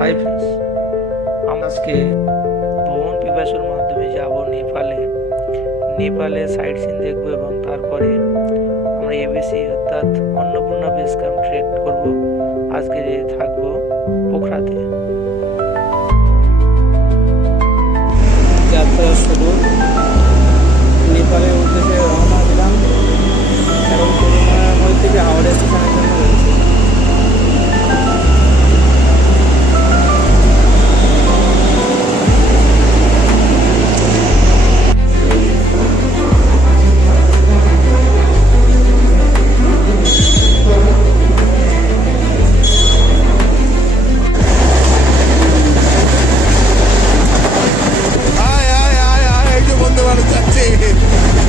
Hi friends, আমরা আজকে ভ্রমণ পিপাসুর মাধ্যমে যাব নেপালে সাইট সিন দেখবো এবং তারপরে আমরা এবিসি অর্থাৎ অন্নপূর্ণা বেস ক্যাম্প ট্রেক করব। আজকে থাকবো পোখরাতে। যাত্রা শুরু। নেপালের উদ্দেশ্যে রওনা দিলাম এবং করুণাময় থেকে হাওড়া স্টেশনের জন্য রয়েছে।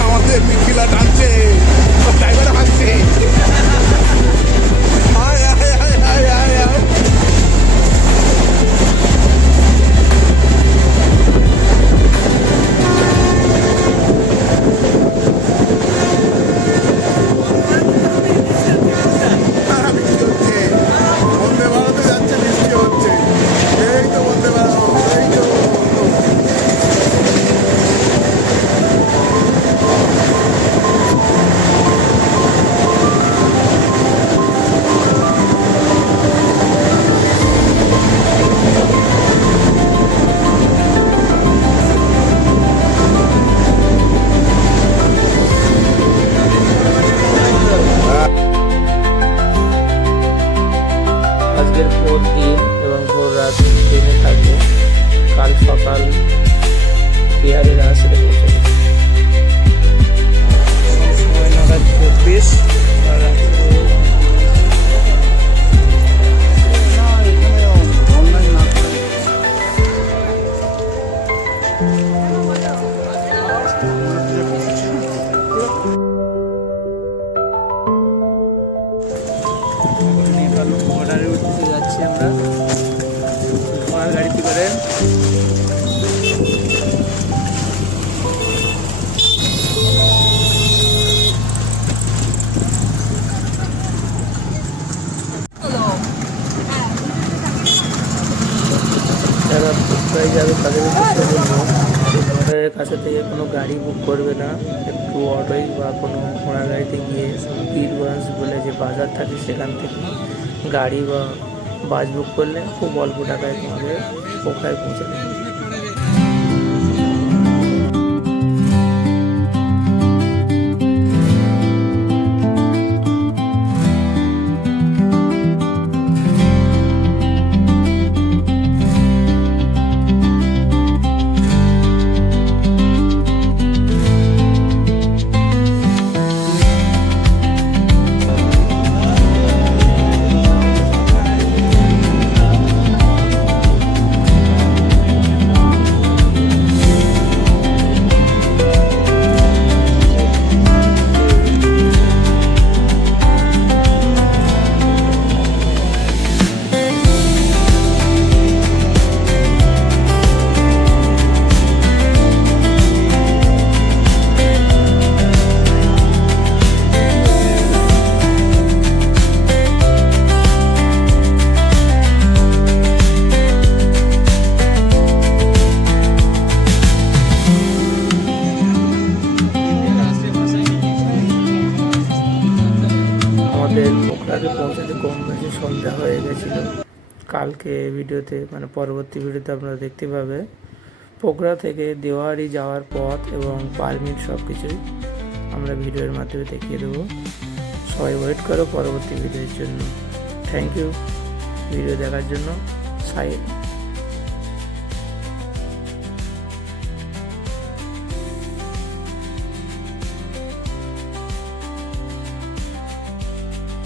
আমাদের মিথিলা টানছে, ড্রাইভার হাসছে। আজকের ভোর দিন এবং ভোর রাত ট্রেনে থাকবো। কাল সকাল বিহারের রাস্তায় পৌঁছাবো। সময় 9:24। নেপাল বর্ডারের উদ্দেশ্যে যাচ্ছি আমরা আমার গাড়িতে করে। যারা পোখরায় যাবে তাদের উদ্দেশ্যে বলবো, বর্ডারের কাছে থেকে কোনো গাড়ি বুক করবে না। একটু অটোয় বা কোনো ঘোড়া গাড়িতে গিয়ে বীরগঞ্জ বলে যে বাজার থাকে সেখান থেকে গাড়ি বা বাস বুক করলে খুব অল্প টাকায় তোমাদের পোখরায় পৌঁছে দেবে। আমাদের পোখরাতে পৌঁছাতে কম বেশি সন্ধ্যা হয়ে গেছিলো। কালকে ভিডিওতে পরবর্তী ভিডিওতে আপনারা দেখতে পাবে পোখরা থেকে দেওয়ারি যাওয়ার পথ এবং পারমিট সব কিছুই আমরা ভিডিওর মাধ্যমে দেখিয়ে দেবো। সবাই ওয়েট করো পরবর্তী ভিডিওর জন্য। থ্যাংক ইউ ভিডিও দেখার জন্য। সাইড